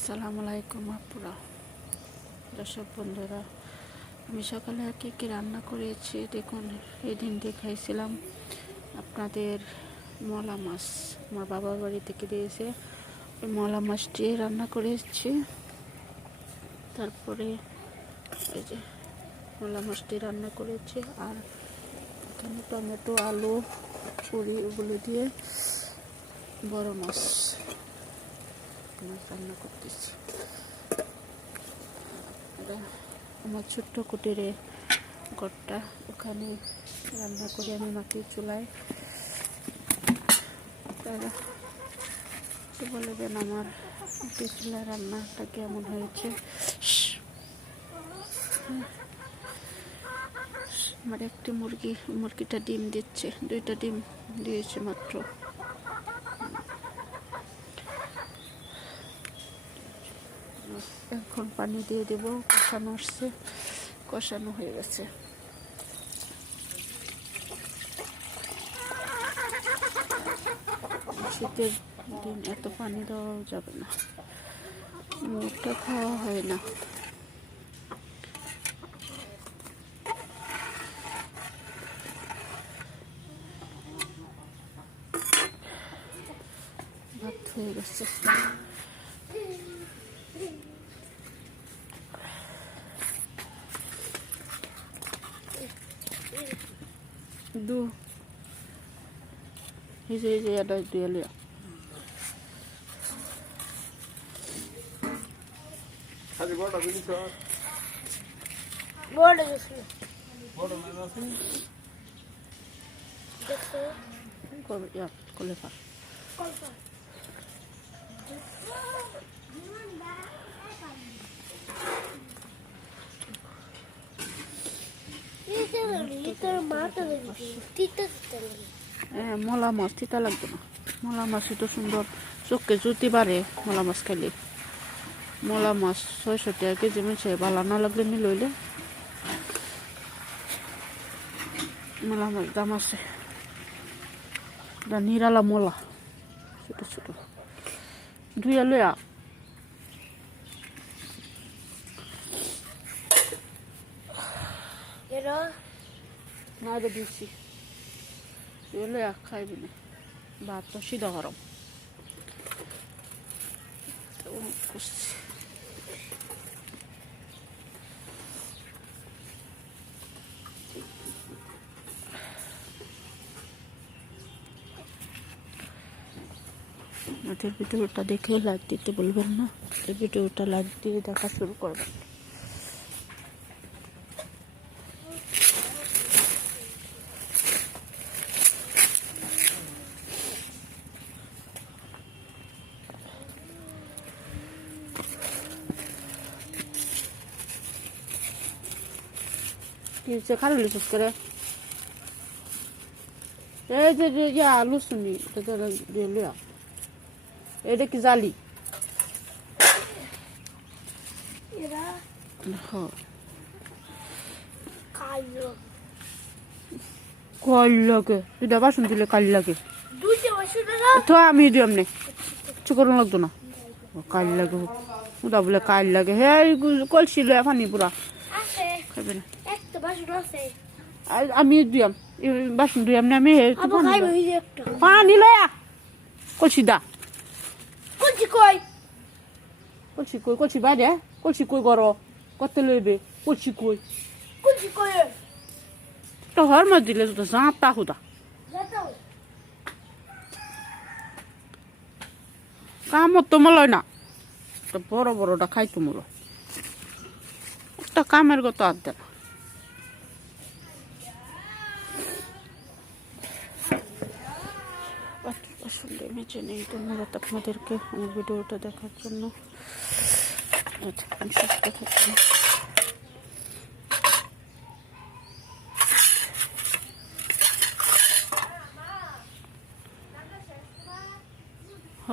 আসসালামু আলাইকুম আপুরা, দর্শক বন্ধুরা। আমি সকালে কি কি রান্না করেছি দেখুন। এদিন দেখাইছিলাম আপনাদের মলা মাছ, আমার বাবার বাড়ি থেকে দিয়েছে। ওই মলা মাছটি রান্না করেছি। তারপরে এই যে মলা মাছটি রান্না করেছি, আর এখানে টমেটো, আলু, পুরি ওগুলো দিয়ে বড় মাছ রান্না করতেছি। আমার ছোট্ট কুটিরে ঘরটা, ওখানে রান্না করি আমি মাটির চুলায়। তারা তো বলবেন আমার মাটির চুলায় রান্নাটা কেমন হয়েছে। আমার একটি মুরগিটা ডিম দিচ্ছে, 2টা ডিম দিয়েছে মাত্র। এখন পানি দিয়ে দেব। কষানো আসছে, কষানো হয়ে গেছে। শীতের দিন এত পানি দেওয়া যাবে না, মুখটা খাওয়া হয় না। ভাত হয়ে গেছে। এই যে এটা দিয়ে লিয়া। করলে পার মলা মাছ তিতা লাগবে না। মলা মাছই তো সুন্দর, চোখে জুতি বাড়ে মলা মাছ খাইলে। মলা মাছ 600 টাকা কেজি মিলছে, ভালো না লাগলে নি লইলে। মলা মাছ দাম আছে। নিরালা মলা ছোট ছোট ধুইয়া লইয়া না দিচ্ছি, লইয়া খাইবি না। ভাত তো সিদ্ধ গরম করছি। আমাদের ভিডিওটা দেখেও লাইক দিতে বলবেন না। এই ভিডিওটা লাইক দিয়ে দেখা শুরু করবেন। কি হচ্ছে খারাপ লিখুস করে? এই যে আলু শুনি লিয়া, এটা কি জালি? কাল লাগে, 2টা বাসন দিলে কাল লাগে। তো আমি দিলাম নে, কিছু করুন লাগতো না। কাল লাগে ওটা বলে কাল লাগে। হে কলসি লয়া পানি পুরা খাবে না। আমি দিয়াম বাসন দিয়াম না, আমি পানি লয়া কলসি দা। কলসি কই কলসি বাইরে, কলসি কই গর কত লইবে? কলসি কই তো হর মাছ দিলে তো জাঁতা হুদা কামত তো মলয় না। বড় বড়টা খাইতো মূল, একটা কামের গত আর দেয় না। আসলে মেচে নেই। ধন্যবাদ আপনাদেরকে আমার ভিডিওটা দেখার জন্য। সুস্থ থাকুন। হ